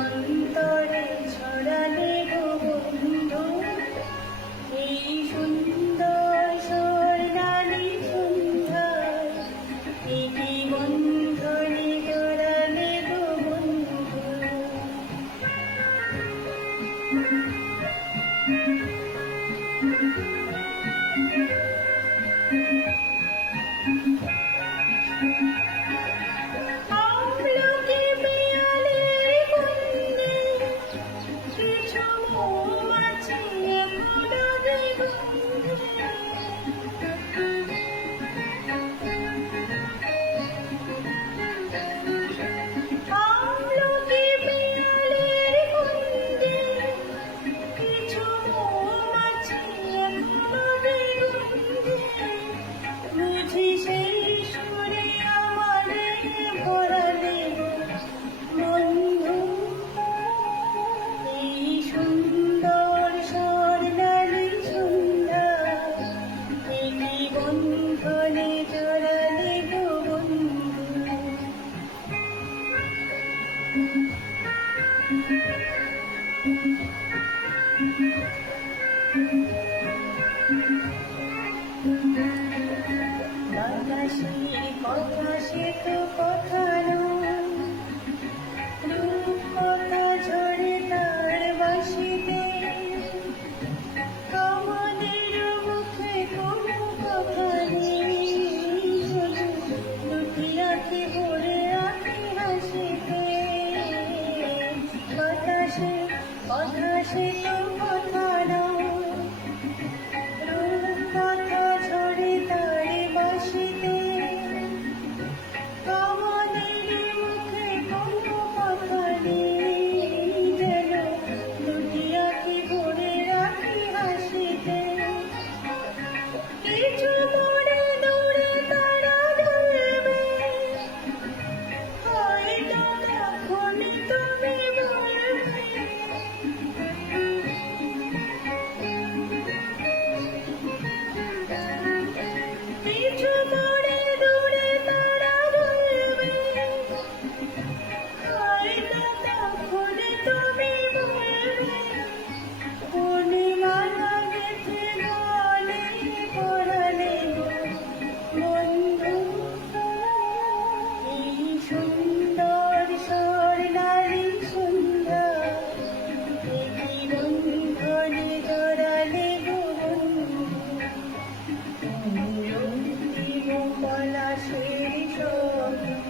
অন্তরে ছড়ালে বন্ধু এই সুন্দর স্বর্ণালী সন্ধ্যায় প্রীতি বন্ধনে জড়ালে বন্ধু। আমলকি কথা সে তো কথা Hello. আশিস